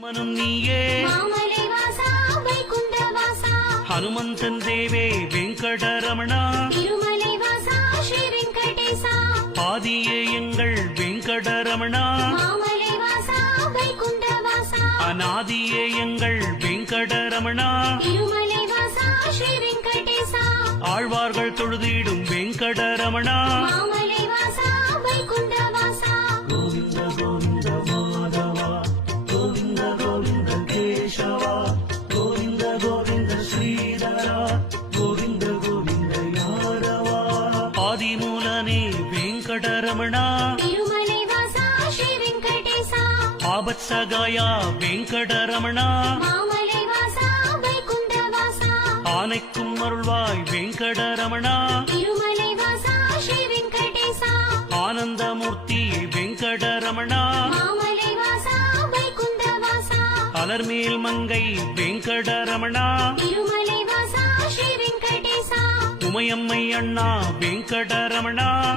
மனும் நீயே. வாசா ஸ்ரீ வெங்கடேசா. ஆதியே எங்கள் வெங்கடரமணா. அநாதியே எங்கள் வெங்கடரமணா. ஆழ்வார்கள் தொழுதிடும் வெங்கடரமணா. ஆதிமூலனே வெங்கடரமணா. ஆபத்சகாயா வெங்கடரமணா. ஆனைக்கும் அருள்வாய் வெங்கடரமணா. ஆனந்தமூர்த்தி வெங்கடரமணா. அலர்மேல் மங்கை வெங்கடரமணா. உமையம்மை அண்ணா வெங்கடரமணா.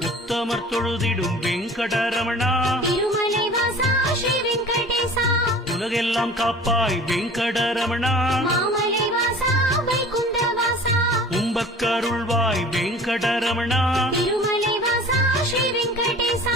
உத்தமர் தொழுதிடும் வெங்கடரமணா. உலகெல்லாம் காப்பாய் வெங்கடரமணா. உம்பக்கருள்வாய் வெங்கடரமணா. வெங்கடேசா.